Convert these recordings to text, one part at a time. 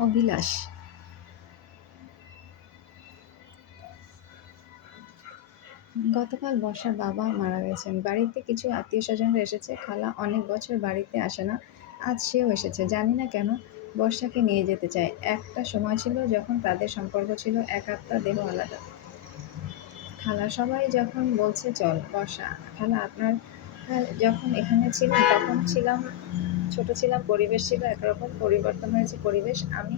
অভিলাষ। গতকাল বর্ষার বাবা মারা গেছেন। বাড়িতে কিছু আত্মীয়স্বজনরা এসেছে। খালা অনেক বছর বাড়িতে আসে না। আজ সেও এসেছে। জানি না কেন বর্ষাকে নিয়ে যেতে চায়। একটা সময় ছিল যখন তাদের সম্পর্ক ছিল এক আত্মা, দেহ আলাদা। খালা সবাই যখন বলছে চল বর্ষা, খালা আপনার যখন এখানে ছিলেন তখন ছিলাম, ছোট ছিলাম, পরিবেশ ছিল একরকম, পরিবর্তন হয়েছে পরিবেশ। আমি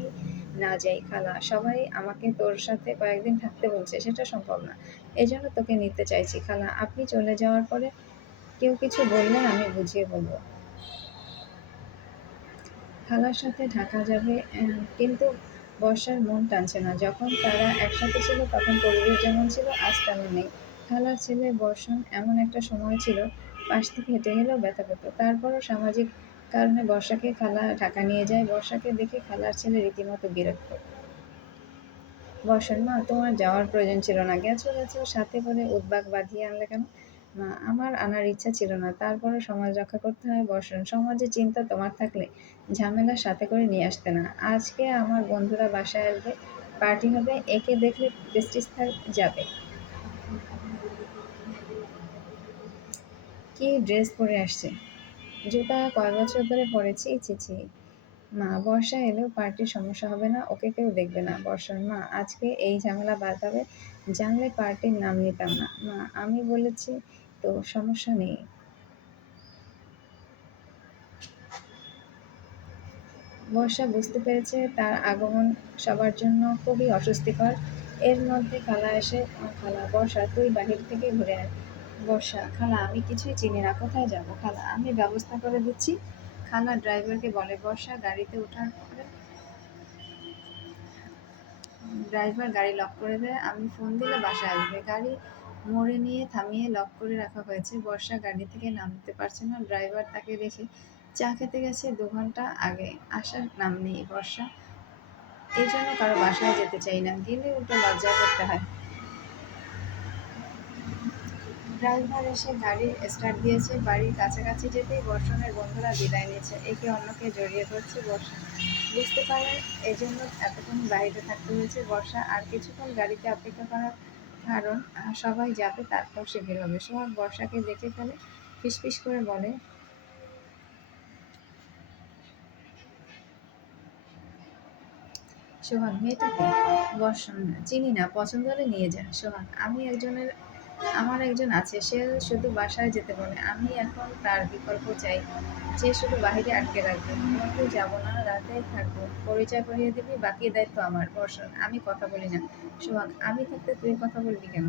না যাই খালা, সবাই আমাকে তোর সাথে কয়েকদিন থাকতে বলছে, সেটা সম্ভব না। এজন্য তোকে নিতে চাইছি খালা। আপনি চলে যাওয়ার পরে কেউ কিছু বললে আমি বুঝিয়ে বলবো। খালার সাথে ঢাকা যাবে, কিন্তু বর্ষার মন টানছে না। যখন তারা একসাথে ছিল তখন পরিবেশ যেমন ছিল আজ তেমন নেই। খালার ছেলে বর্ষণ এমন একটা সময় ছিল পাশ থেকে হেঁটে গেলেও ব্যথা পেত। তারপরও সামাজিক কারণে বর্ষাকে খালা ঢাকা নিয়ে যায়। বর্ষাকে দেখে খালার ছেলে রীতিমতো বিরক্ত। বর্ষণ, মা তোমার যাওয়ার প্রয়োজন ছিল না, গেছো গেছো, সাথে করে উদ্বাগ বাঁধিয়ে আনলে কেন? মা, আমার আনার ইচ্ছা ছিল না, তারপরে সমাজ রক্ষা করতে হয়। বর্ষণ, সমাজের চিন্তা তোমার থাকলে ঝামেলা সাথে করে নিয়ে আসতে না। আজকে আমার বন্ধুরা বাসায় আসবে, পার্টি হবে, একে দেখলে প্রেস্টিজ যাবে। কি ড্রেস পরে আসছে, জুতা কয় বছর ধরে পরেছি, ছি ছি। মা, বর্ষা এলেও পার্টির সমস্যা হবে না, ওকে কেউ দেখবে না। বর্ষণ, মা আজকে এই ঝামেলা বাঁধাবে, জানলে পার্টির নাম নিতাম না। মা, আমি বলেছি তো, সমস্যা নেই। বর্ষা বুঝতে পেরেছে তার আগমন সবার জন্য খুবই অস্বস্তিকর। এর মধ্যে খালা এসে, খালা, বর্ষা তুই বাহির থেকে ঘুরে আয়। বর্ষা, খালা আমি কিছুই চিনি না, কোথায় যাব? খালা, আমি ব্যবস্থা করে দিচ্ছি। খালা ড্রাইভারকে বলে। বর্ষা গাড়িতে ওঠার পরে ড্রাইভার গাড়ি লক করে দেয়। আমি ফোন দিলে বাসায় আসবে। গাড়ি মোড়ে নিয়ে থামিয়ে লক করে রাখা হয়েছে। বর্ষা গাড়ি থেকে নামতে পারছে না। ড্রাইভার তাকে রেখে চা খেতে গেছে 2 ঘন্টা আগে, আসার নাম নেই। বর্ষা এই জন্য কারো বাসায় যেতে চাই না, গেলে উল্টো লজ্জায় পড়তে হয়। ড্রাইভার এসে গাড়ি স্টার্ট দিয়েছে। বাড়ির কাছাকাছি যেতেই বর্ষণের বন্ধুরা বিদায় নিয়েছে। একে অন্যকে জড়িয়ে ধরছে। বর্ষা বুঝতে পারে এজন্য এতক্ষণ বাড়িতে থাকতে হয়েছে। বর্ষা আর কিছুক্ষণ গাড়িতে অপেক্ষা করার কারণ সবাই যাবে, তারপর সে বের হবে। সোহাগ বর্ষাকে দেখে ফেলে, ফিসফিস করে বলে, সোহাগ মেয়েটাকে? বর্ষণ, চিনি না, পছন্দ হলে নিয়ে যা। সোহাগ, আমার একজন আছে, সে শুধু বাসায় যেতে বলে, আমি এখন তার বিকল্প চাই, যে শুধু বাহিরে আটকে রাখবে। বন্ধু, যাবো না, রাতেই থাকবো, পরিচয় করিয়ে দিবি, বাকি দায়িত্ব আমার। বর্ষণ, আমি কথা বলি না। সোহাগ, আমি থাকতে তুই কথা বলবি কেন?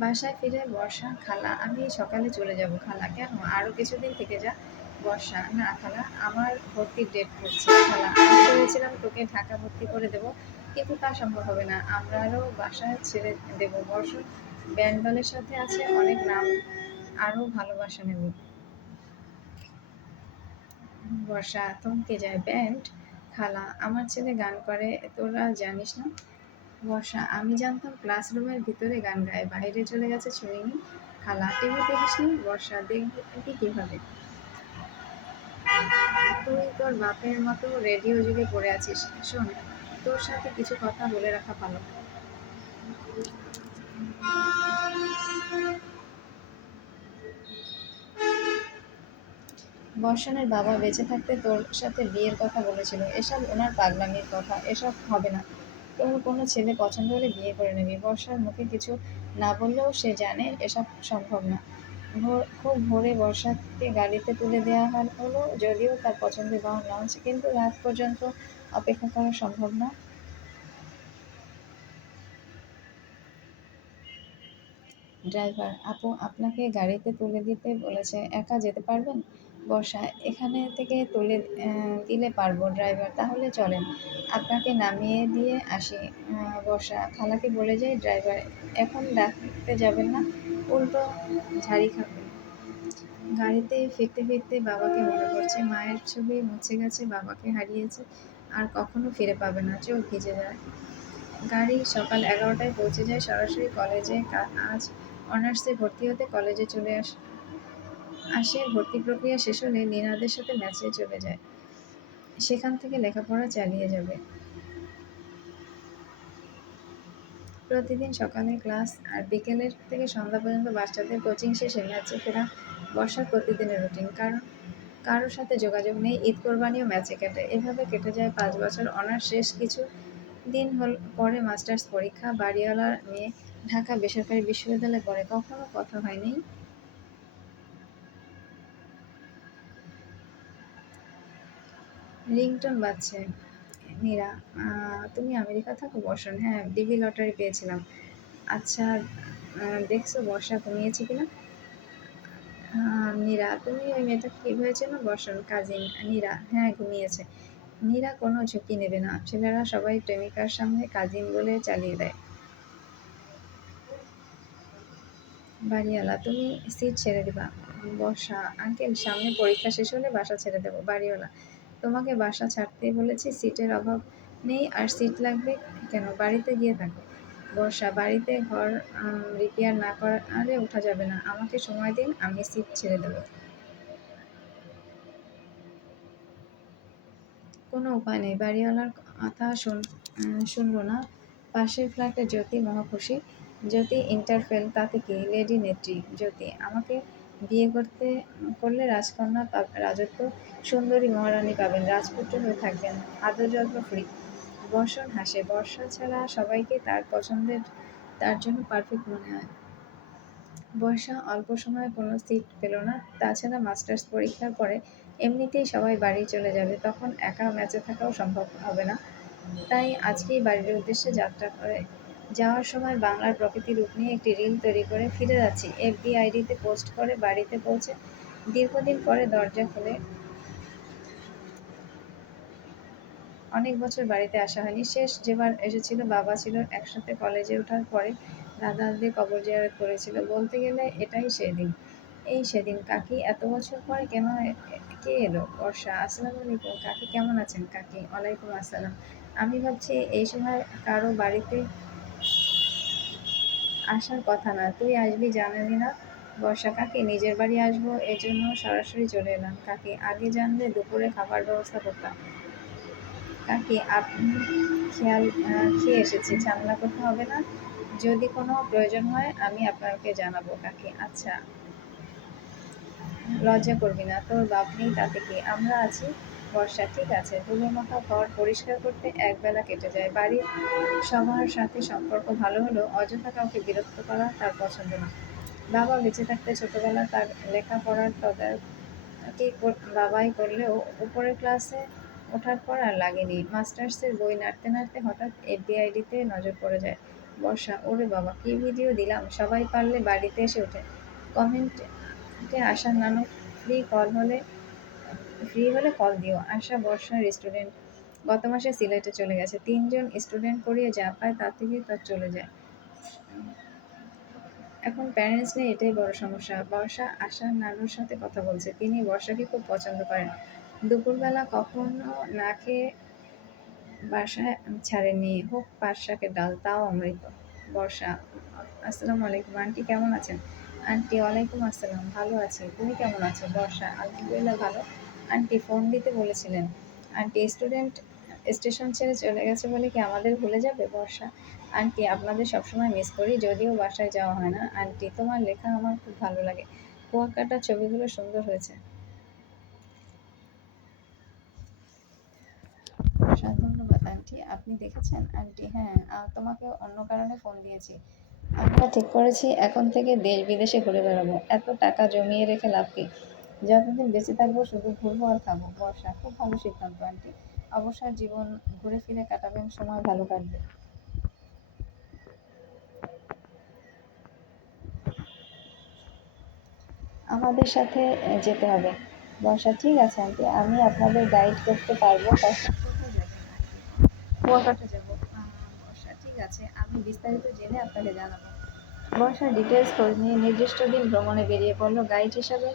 বাসায় ফিরে বর্ষা, খালা আমি সকালে চলে যাব। খালা, কেন, আরো কিছুদিন থেকে যা। বর্ষা, না খালা, আমার ভর্তির ডেট পড়ছে। খালা, আমি ভেবেছিলাম তোকে ঢাকা ভর্তি করে দেব, কিন্তু তা সম্ভব হবে না, আমরাও বাসা ছেড়ে দেব। বর্ষণ, ব্যান্ড দলের সাথে আছে অনেক নাম, আরো ভালোবাসা নেব। বর্ষা থমকে যায়। ব্যান্ড? খালা, আমার ছেলে গান করে, তোরা জানিস না? বর্ষা, আমি জানতাম ক্লাসরুমের ভিতরে গান গায়, বাইরে চলে গেছে শুনিনি। খালা, টিভি দেখিসনি? বর্ষা, দেখবি কিভাবে, তুই তোর বাপের মতো রেডিও যুগে পড়ে আছিস। শোন, তোর সাথে কিছু কথা বলে রাখা ভালো। বর্ষণের বাবা বেঁচে থাকতে তোর সাথে বিয়ের কথা বলেছিল। এসব ওনার পাগলামির কথা, এসব হবে না। তোর কোনো ছেলে পছন্দ হলে বিয়ে করে নিবি। বর্ষার মুখে কিছু না বললেও সে জানে এসব সম্ভব না। খুব ভোরে বর্ষাকে গাড়িতে তুলে দেওয়া হলো, যদিও তার পছন্দের বাহন লঞ্চ, কিন্তু রাত পর্যন্ত অপেক্ষা করা সম্ভব না। ড্রাইভার, আপু আপনাকে গাড়িতে তুলে দিতে বলেছে, একা যেতে পারবেন? বর্ষা, এখানে থেকে তুলে দিলে পারবো। ড্রাইভার, তাহলে চলেন, আপনাকে নামিয়ে দিয়ে আসি। বর্ষা, খালাকে বলে যাই। ড্রাইভার, এখন ডাকতে যাবেন না, উল্টো ঝাড়ি খাবেন। গাড়িতে ফিরতে ফিরতে বাবাকে মনে পড়ছে। মায়ের ছবি মুছে গেছে, বাবাকে হারিয়েছে, আর কখনো ফিরে পাবে না। চোখ ভিজে যায়। গাড়ি সকাল 11টায় পৌঁছে যায় সরাসরি কলেজে। আজ অনার্সে ভর্তি হতে কলেজে চলে আসে। ভর্তি প্রক্রিয়া শেষ হলে নীনাদের সাথে ম্যাচে চলে যায়। সেখান থেকে লেখাপড়া চালিয়ে যাবে। প্রতিদিন সকালে ক্লাস আর বিকেলের থেকে সন্ধ্যা পর্যন্ত বাচ্চাদের কোচিং শেষে ম্যাচে ফেরা বর্ষার প্রতিদিনের রুটিন। কারণ কারোর সাথে যোগাযোগ নেই, ঈদ কোরবানিও ম্যাচে কাটে। এভাবে কেটে যায় 5 বছর। অনার্স শেষ কিছু দিন পরে মাস্টার্স পরীক্ষা। বাড়িওয়ালার মেয়ে ঢাকা বেসরকারি বিশ্ববিদ্যালয়ে পড়ে। কখনো কথা হয়নি। রিংটোন বাজছে। নীরা, তুমি আমেরিকা থাকো? বর্ষণ, হ্যাঁ, ডিবি লটারি পেয়েছিলাম। আচ্ছা, দেখছো বর্ষা ঘুমিয়েছে কিনা? নীরা, তুমি ওই মেয়েটাকে কিভাবে চেনো? বর্ষণ, কাজিন। নীরা, হ্যাঁ, ঘুমিয়েছে। নীরা কোনো ঝুঁকি নেবে না। ছেলেরা সবাই প্রেমিকার সামনে কাজিন বলে চালিয়ে দেয়। বাড়িওয়ালা, তুমি সিট ছেড়ে দিবা? বর্ষা, আঙ্কেল, সামনে পরীক্ষা শেষ হলে বাসা ছেড়ে দেবো। বাড়িওয়ালা, তোমাকে বাসা ছাড়তে বলেছি, সিটের অভাব নেই। আর সিট লাগবে কেন? বাড়িতে গিয়ে থাকো। বর্ষা, বাড়িতে ঘর রিপেয়ার না করে ওঠা যাবে না। আমাকে সময় দিন, আমি সিট ছেড়ে দেবো। কোনো উপায় নেই। বাড়িওয়ালার কথা শুনবো না। পাশের ফ্ল্যাটে জ্যোতি মহাখুশি। জ্যোতি ইন্টার ফেল, তাতে কি? লেডি নেত্রী জ্যোতি, আমাকে বিয়ে করলে রাজকন্যা রাজত্ব, সুন্দরী মহারানী পাবেন, রাজপুত্র হয়ে থাকবেন, আদর যত্ন ফ্রি। বর্ষণ হাসে। বর্ষা ছাড়া সবাইকে তার পছন্দের, তার জন্য পারফেক্ট মনে হয়। বর্ষা অল্প সময়ে কোনো সিট পেল না। তাছাড়া মাস্টার্স পরীক্ষার পরে এমনিতেই সবাই বাড়ি চলে যাবে, তখন একা ম্যাচে থাকাও সম্ভব হবে না। তাই আজকেই বাড়ির উদ্দেশ্যে যাত্রা করে। যাওয়ার সময় বাংলার প্রকৃতি রূপ নিয়ে একটি রিল তৈরি করে ফিরে যাচ্ছি এফবি আইডিতে পোস্ট করে বাড়িতে পৌঁছে দীর্ঘদিন পরে দরজা খুলে। অনেক বছর বাড়িতে আসা হয়নি। শেষ যেবার এসেছিল বাবা ছিল একসাথে কলেজে ওঠার পরে দাদা দাদি কবর জিয়ারত করেছিল। বলতে গেলে এটাই সেদিন। এই সেদিন। কাকি, এত বছর পরে কেন কে এলো? বর্ষা, আসসালামু আলাইকুম কাকি, কেমন আছেন? কাকি, ওয়ালাইকুম আসসালাম। আমি ভাবছি এই সময় কারো বাড়িতে আসার কথা না, তুই আসবি জানালি না? বর্ষা, কাকি, নিজের বাড়ি আসবো এজন্য সরাসরি চলে এলাম। কাকি, আগে জানলে দুপুরে খাবার ব্যবস্থা করতাম। কাকি, আপনি খেয়ে এসেছি, ঝামেলা করতে হবে না। যদি কোনো প্রয়োজন হয় আমি আপনাকে জানাবো। কাকি, আচ্ছা। লজ্জা করবি না, তোর বাপ নেই তাতে কি, আমরা আছি। বর্ষা, ঠিক আছে। ধুলোমাখা ঘর পরিষ্কার করতে একবেলা কেটে যায়। বাড়ির সবার সাথে সম্পর্ক ভালো হলেও অযথা কাউকে বিরক্ত করা তার পছন্দ না। বাবা বেঁচে থাকতে ছোটবেলা তার লেখাপড়ার তদারকি বাবাই করলেও উপরের ক্লাসে ওঠার পর আর লাগেনি। মাস্টার্সের বই নাড়তে নাড়তে হঠাৎ এফবিআইডিতে নজর পড়ে যায়। বর্ষা, ওরে বাবা, কি ভিডিও দিলাম! সবাই পারলে বাড়িতে এসে ওঠে। কমেন্টে আশার নানু ফ্রি হলে কল দিও। আশা বর্ষার স্টুডেন্ট, গত মাসে সিলেটে চলে গেছে। 3 জন স্টুডেন্ট পড়িয়ে যা পায় তার থেকে তার চলে যায়। এখন প্যারেন্টস নেই, এটাই বড় সমস্যা। বর্ষা আশার নানুর সাথে কথা বলছে। তিনি বর্ষাকে খুব পছন্দ করেন। দুপুরবেলা কখনো না খেয়ে বাসায় ছাড়েননি। হোক পাট শাকের ডাল, তাও অমৃত। বর্ষা, আসসালামু আলাইকুম আন্টি, কেমন আছেন? আন্টি, ওয়ালাইকুম আসসালাম, ভালো আছি। তুমি কেমন আছো? বর্ষা, আলহামদুলিল্লাহ ভালো। আন্টি ফোন দিতে বলেছিলেন। আন্টি, স্টুডেন্ট স্টেশন ছেড়ে চলে গেছে বলে কি আমাদের ভুলে যাবে? বর্ষা, আন্টি আপনাদের সবসময় মিস করি, যদিও বাসায় যাওয়া হয় না। আন্টি, তোমার লেখা আমার খুব ভালো লাগে, কুয়াকাটার ছবিগুলো সুন্দর হয়েছে। বর্ষা, ধন্যবাদ আন্টি, আপনি দেখেছেন? আন্টি, হ্যাঁ, তোমাকে অন্য কারণে ফোন দিয়েছি। আমরা ঠিক করেছি এখন থেকে দেশ বিদেশে ঘুরে বেড়াবো। এত টাকা জমিয়ে রেখে লাভ কি? যতদিন বেঁচে থাকবো শুধু ঘুরবো আর খাবো। বর্ষা, খুব ভালো সিদ্ধান্ত আন্টি। অবসর জীবন ঘুরে ফিরে কাটাবেন, সময় ভালো কাটবে। আমাদের সাথে যেতে হবে। বর্ষা, ঠিক আছে আন্টি, আমি আপনাদের গাইড করতে পারবো। কোথায় যাবেন আন্টি? কুয়াকাটা যাবো। বর্ষা, ঠিক আছে, আমি বিস্তারিত জেনে আপনাকে জানাবো। বর্ষা ডিটেলস খোঁজ নিয়ে নির্দিষ্ট দিন ভ্রমণে বেরিয়ে পড়লো। গাইড হিসাবে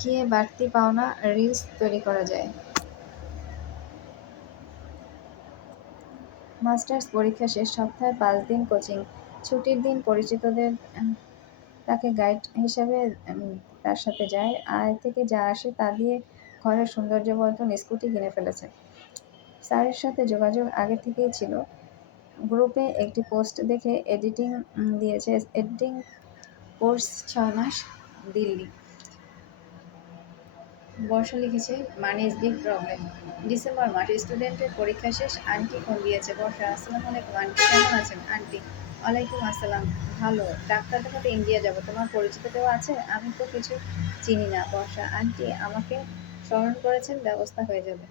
গিয়ে বাড়তি পাওনা রিলস তৈরি করা যায়। মাস্টার্স পরীক্ষা শেষ, সপ্তাহে 5 দিন কোচিং, ছুটির দিন পরিচিতদের তাকে গাইড হিসাবে তার সাথে যায়। আয় থেকে যা আসে তা দিয়ে ঘরের সৌন্দর্য বর্ধন স্কুটি কিনে ফেলেছে। স্যারের সাথে যোগাযোগ আগে থেকেই ছিল। গ্রুপে একটি পোস্ট দেখে দিয়েছে এডিটিং কোর্স 6 মাস, দিল্লি। বর্ষা লিখেছে money is big problem. December মাস, স্টুডেন্টের পরীক্ষা শেষ, আন্টি ফোন দিয়েছে। বর্ষা: আসসালামু আলাইকুম আন্টি, কেমন আছেন? আন্টি: ওয়ালাইকুম আসসালাম, ভালো। ডাক্তার দেখাতে ইন্ডিয়া যাব, তোমার পরিচিত কেউ আছে? আমি তো কিছু চিনি না। বর্ষা: আন্টি আমাকে স্মরণ করেছেন, ব্যবস্থা হয়ে যাবে।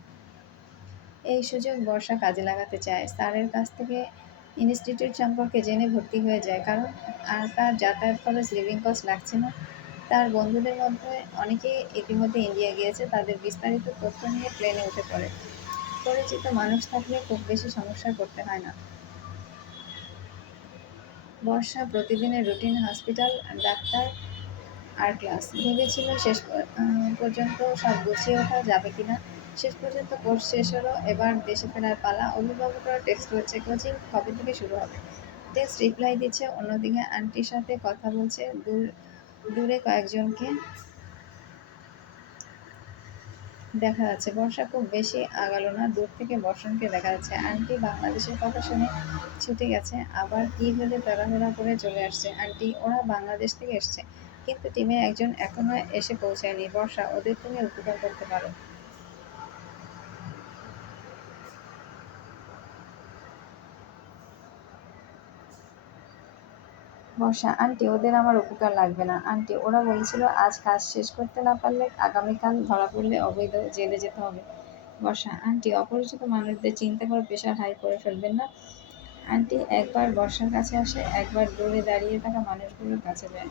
এই সুযোগ বর্ষা কাজে লাগাতে চায়। স্যারের কাছ থেকে ইনস্টিটিউট সম্পর্কে জেনে ভর্তি হয়ে যায়, কারণ তার যাতায়াত খরচ, লিভিং কস্ট লাগছে না। তার বন্ধুদের মধ্যে অনেকেই ইতিমধ্যে ইন্ডিয়া গিয়েছে, তাদের বিস্তারিত তথ্য নিয়ে প্লেনে উঠে পড়ে। পরিচিত মানুষ থাকলে খুব বেশি সমস্যায় পড়তে হয় না। বর্ষা প্রতিদিনের রুটিন: হসপিটাল, ডাক্তার আর ক্লাস। ভেবেছিল শেষ পর্যন্ত সব গুছিয়ে ওঠা যাবে কিনা। শেষ পর্যন্ত কোর্স শেষ হলো, এবার দেশে ফেরার পালা। অভিভাবকরা টেক্সট করছে, কোচিং কবে থেকে শুরু হবে। টেক্সট রিপ্লাই দিচ্ছে, অন্যদিকে আন্টির সাথে কথা বলছে। দূরে কয়েকজনকে দেখা যাচ্ছে। বর্ষা খুব বেশি আগালো না, দূর থেকে বর্ষণকে দেখা যাচ্ছে। আন্টি বাংলাদেশের কথা শুনে ছুটে গেছে, আবার কি ভেবে তাড়াহুড়া করে চলে আসছে। আন্টি: ওরা বাংলাদেশ থেকে এসছে, কিন্তু টিমে একজন এখনো এসে পৌঁছায়নি। বর্ষা: ওদের তুমি উপকার করতে পারো। বর্ষা: আন্টি ওদের আমার উপকার লাগবে না। আন্টি: ওরা বলেছিল আজ কাজ শেষ করতে না পারলে আগামীকাল ধরা পড়লে অবৈধ জেলে যেতে হবে। বর্ষা: আন্টি অপরিচিত মানুষদের চিন্তা করে প্রেশার হাই করে ফেলবেন না। আন্টি একবার বর্ষার কাছে আসে, একবার দূরে দাঁড়িয়ে থাকা মানুষগুলোর কাছে যায়।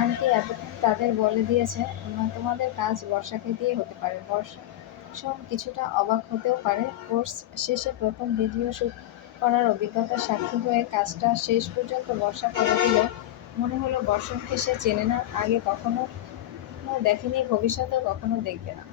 আন্টি এতক্ষণ তাদের বলে দিয়েছে, তোমাদের কাজ বর্ষাকে দিয়ে হতে পারে। বর্ষা সব কিছুটা অবাক হতেও পারে। কোর্স শেষে প্রথম ভিডিও শ্যুট করার অভিজ্ঞতার সাক্ষী হয়ে কাজটা শেষ পর্যন্ত বর্ষা করে দিল। মনে হলো বর্ষণকে সে চেনে না, আগে কখনো দেখেনি, ভবিষ্যতেও কখনো দেখবে না।